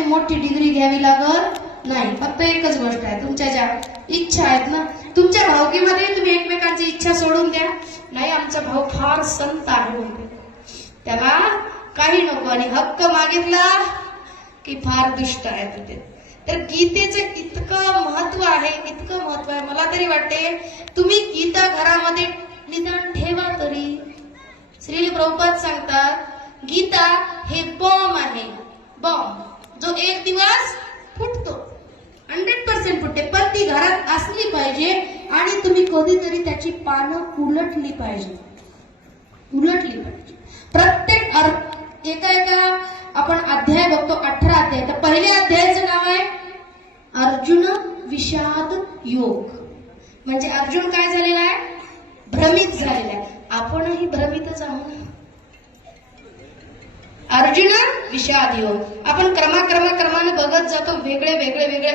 कोणी मोठी डिग्री घ्यावी लागत नाही. फक्त एकच गोष्ट आहे, तुमच्या ज्या इच्छा आहेत ना, तुमच्या भावकीमध्ये तुम्ही एकमेकांची इच्छा सोडून द्या. नाही आमचा भाऊ फार संत आहे म्हणते, त्याला काही नको, आणि हक्क मागितला की फार दुष्ट आहे तिथे. तर गीतेचं इतकं महत्व आहे, इतकं महत्व आहे. मला तरी वाटते तुम्ही गीता घरामध्ये निदान ठेवा तरी. श्री प्रभुपाद सांगतात गीता हे बॉम्ब आहे, बॉम्ब जो एक दिवस फुटतो, 100% फुटते, पण ती घरात असली पाहिजे आणि तुम्ही कधीतरी त्याची पानं उलटली पाहिजे, उलटली पाहिजे. प्रत्येक एका आपण अध्याय बघतो, 18 अध्याय. तर पहिल्या अध्यायाचं नाव आहे अर्जुन विषाद योग. म्हणजे अर्जुन काय झालेला आहे, भ्रमित झालेला आहे. आपणही भ्रमितच आहोत. अर्जुन विषाद योग आपण क्रमाने बघत जातो, वेगळे वेगळे वेगळे